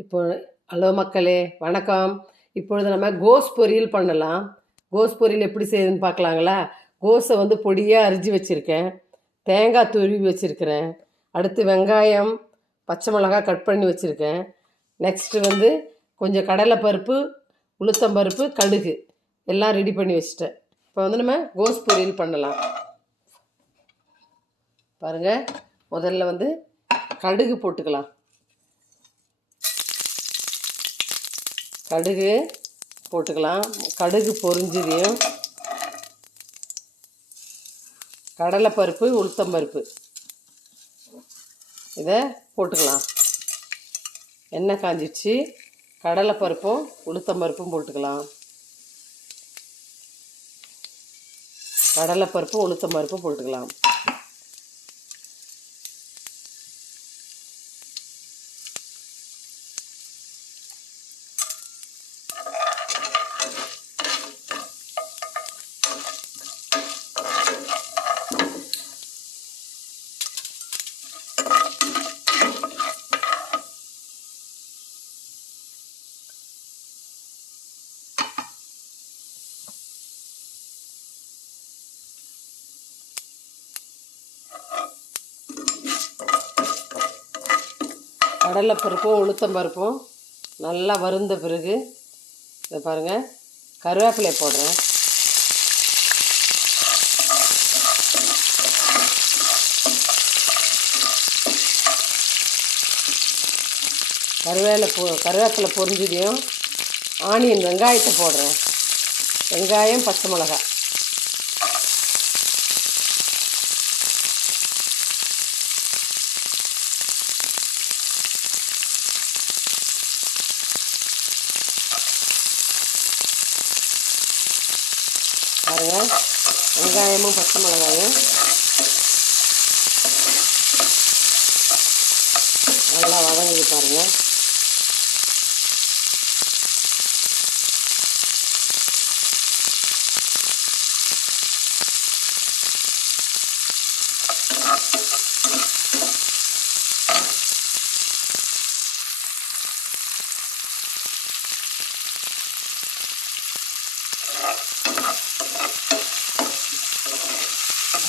இப்போ ஹலோ மக்களே வணக்கம். இப்பொழுது நம்ம கோஸ் பொரியல் பண்ணலாம். கோஸ் பொரியல் எப்படி செய்யுதுன்னு பார்க்கலாங்களா? கோஸை வந்து பொடியாக அரிஞ்சு வச்சுருக்கேன். தேங்காய் துருவி வச்சுருக்கிறேன். அடுத்து வெங்காயம் பச்சை மிளகாய் கட் பண்ணி வச்சுருக்கேன். நெக்ஸ்ட்டு வந்து கொஞ்சம் கடலைப்பருப்பு உளுத்தம்பருப்பு கடுகு எல்லாம் ரெடி பண்ணி வச்சுட்டேன். இப்போ வந்து நம்ம கோஸ் பொரியல் பண்ணலாம். பாருங்கள் முதல்ல வந்து கடுகு போட்டுக்கலாம். கடுகு போட்டுக்கலாம். கடுகு பொரிஞ்சதையும் கடலைப்பருப்பு உளுத்தம்பருப்பு. இதை போட்டுக்கலாம். எண்ணெய் காஞ்சிச்சு கடலைப்பருப்பும் உளுத்தம்பருப்பும் போட்டுக்கலாம். கடலைப்பருப்பு உளுத்தம் பருப்பும் போட்டுக்கலாம். கடலைப்பருப்பும் உளுத்தம்பருப்பும் நல்லா வருந்த பிறகு இதை பாருங்கள் கருவேப்பிலை போடுறேன். கருவேலை பொ கருவேப்பிலை பொரிஞ்சதையும் ஆனியன் வெங்காயத்தை போடுறேன். வெங்காயம் பச்சை மிளகாய். பாருங்க வெங்காயமும் பச்சை மிளகாயும். நல்லா வதங்கி பாருங்க.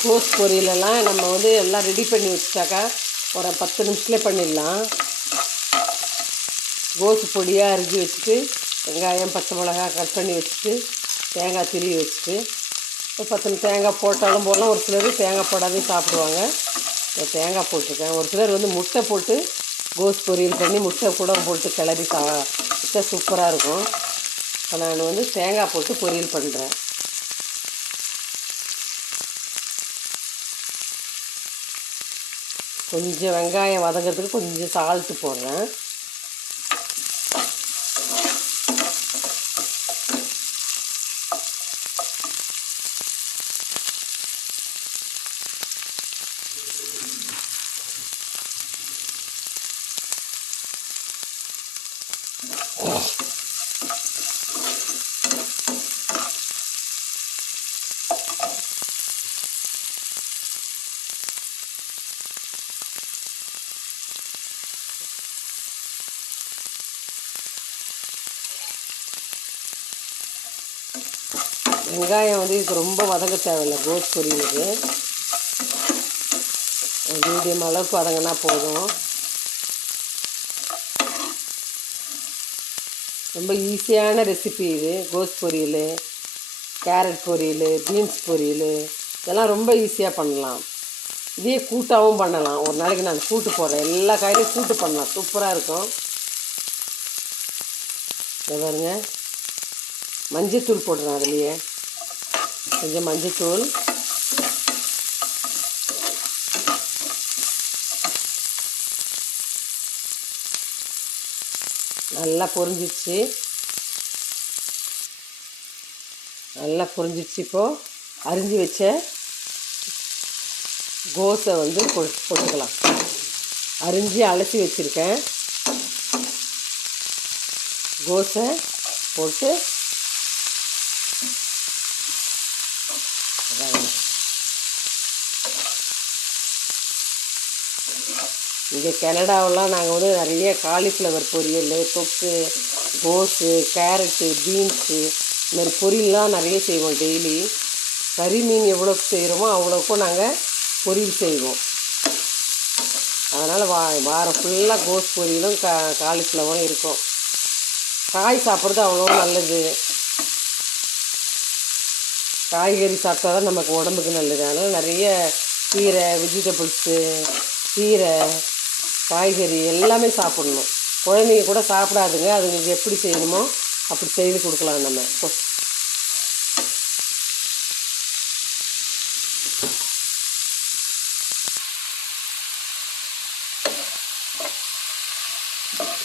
கோஸ் பொரியலெல்லாம் நம்ம வந்து எல்லாம் ரெடி பண்ணி வச்சுட்டாக்கா ஒரு பத்து நிமிஷத்துல பண்ணிடலாம். கோஸ் பொடியாக அரிஞ்சு வச்சுட்டு வெங்காயம் பச்சை மிளகாய் கட் பண்ணி வச்சுட்டு தேங்காய் திருவி வச்சுட்டு ஒரு பத்து தேங்காய் போட்டாலும் போடலாம். ஒரு சிலர் தேங்காய் போடாதே சாப்பிடுவாங்க. தேங்காய் போட்டிருக்கேன். ஒரு சிலர் வந்து முட்டை போட்டு கோஸ் பொரியல் பண்ணி முட்டை கூட போட்டு கிளறி சா முட்டை சூப்பராக இருக்கும். இப்போ நான் வந்து தேங்காய் போட்டு பொரியல் பண்ணுறேன் கொஞ்சம் வெங்காயம் வதங்கிறதுக்கு கொஞ்சம் சால்ட்டு போடுறேன். வெங்காயம் வந்து இதுக்கு ரொம்ப வதங்க தேவையில்லை கோஸ் பொரியலுக்கு. மீடியம் அளவுக்கு வதங்கினா போதும். ரொம்ப ஈஸியான ரெசிபி இது. கோஸ் பொரியல் கேரட் பொரியல் பீன்ஸ் பொரியல். இதெல்லாம் ரொம்ப ஈஸியாக பண்ணலாம். இதே கூட்டாகவும் பண்ணலாம். ஒரு நாளைக்கு நான் கூட்டு போடுறேன். எல்லா காயிலையும் கூட்டு பண்ணலாம். சூப்பராக இருக்கும். இதை பாருங்க. மஞ்சத்தூள் போடுறேன் அதுலேயே. கொஞ்சம் மஞ்சத்தூள். நல்லா பொரிஞ்சிச்சு நல்லா பொரிஞ்சிச்சு இப்போது அரிஞ்சு வச்ச கோஸை வந்து போ போட்டுக்கலாம் அரிஞ்சு அலசி வச்சுருக்கேன். கோஸை போட்டு இங்கே கனடாவெல்லாம் நாங்கள் வந்து நிறைய காலிஃப்ளவர் பொரியல் தொக்கு கோஸு கேரட்டு பீன்ஸு இந்த மாதிரி பொரியல்லாம் நிறைய செய்வோம் டெய்லி. கறி மீன் எவ்வளோக்கு செய்கிறோமோ அவ்வளோக்கும் நாங்கள் பொரியல் செய்வோம். அதனால் வா வாரம் ஃபுல்லாக கோஸ் பொரியலும் கா காலிஃப்ளவரும் இருக்கும். காய் சாப்பிட்றது அவ்வளோ நல்லது. காய்கறி சாப்பிட்டா தான் நமக்கு உடம்புக்கு நல்லது. அதனால் நிறைய கீரை வெஜிடபிள்ஸு கீரை காய்கறி எல்லாமே சாப்பிடணும். குழந்தைங்க கூட சாப்பிடாதுங்க. அதுங்களுக்கு எப்படி செய்யணுமோ அப்படி செய்து கொடுக்கலாம் நம்ம.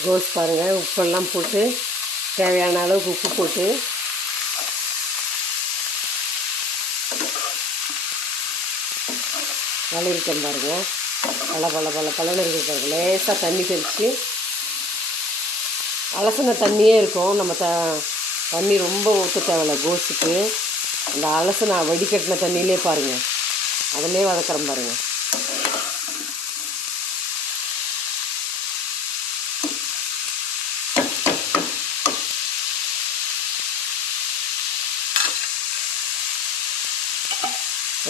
கோஸ் பாருங்கள் உப்பெல்லாம் போட்டு தேவையான அளவுக்கு உப்பு போட்டு. வளர்த்தேன் பாருங்கள் பல பல பல பலன்னு இருக்குது பாருங்க. லேசாக தண்ணி தெளித்து அலசின தண்ணியே இருக்கும். நம்ம த தண்ணி ரொம்ப ஊற்ற தேவையில்ல கோஸுக்கு. அந்த அலசின வடிகட்டின தண்ணியிலே பாருங்கள் அதிலே வதக்கிறோம் பாருங்கள்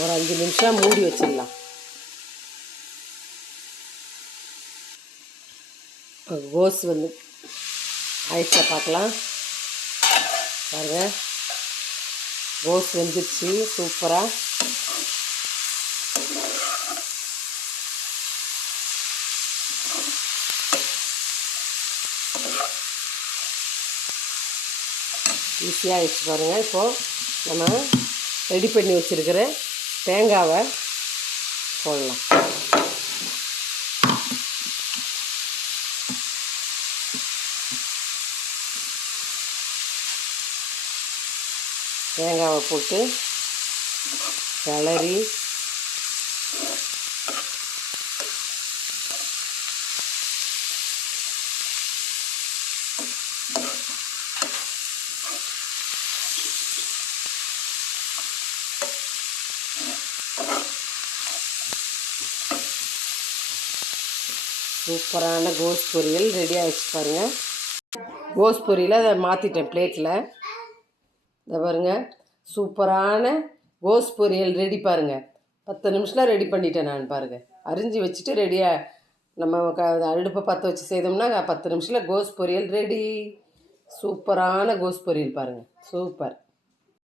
ஒரு அஞ்சு நிமிஷம் மூடி வச்சிடலாம். கோஸ் வந்து ஆயிடுச்சா பார்க்கலாம். பாருங்க. கோஸ் வெந்துச்சு சூப்பராக ஈஸியாக ஆயிடுச்சு பாருங்கள் இப்போது நம்ம ரெடி பண்ணி வச்சுருக்கிற தேங்காவை போடலாம். தேங்காவை போட்டு கிளறி சூப்பரான கோஸ் பொரியல் ரெடி ஆகிடுச்சு பாருங்கள் கோஸ் பொரியலை அதை மாற்றிட்டேன் பிளேட்டில். இதை பாருங்க. சூப்பரான கோஸ் பொரியல் ரெடி பாருங்கள் பத்து நிமிஷத்தில் ரெடி பண்ணிட்டேன் நான் பாருங்கள் அரிஞ்சு வச்சுட்டு ரெடியாக நம்ம க அடுப்பை பற்ற வச்சு செய்தோம்னா பத்து நிமிஷத்தில் கோஸ் பொரியல் ரெடி. சூப்பரான கோஸ் பொரியல் பாருங்கள் சூப்பர்.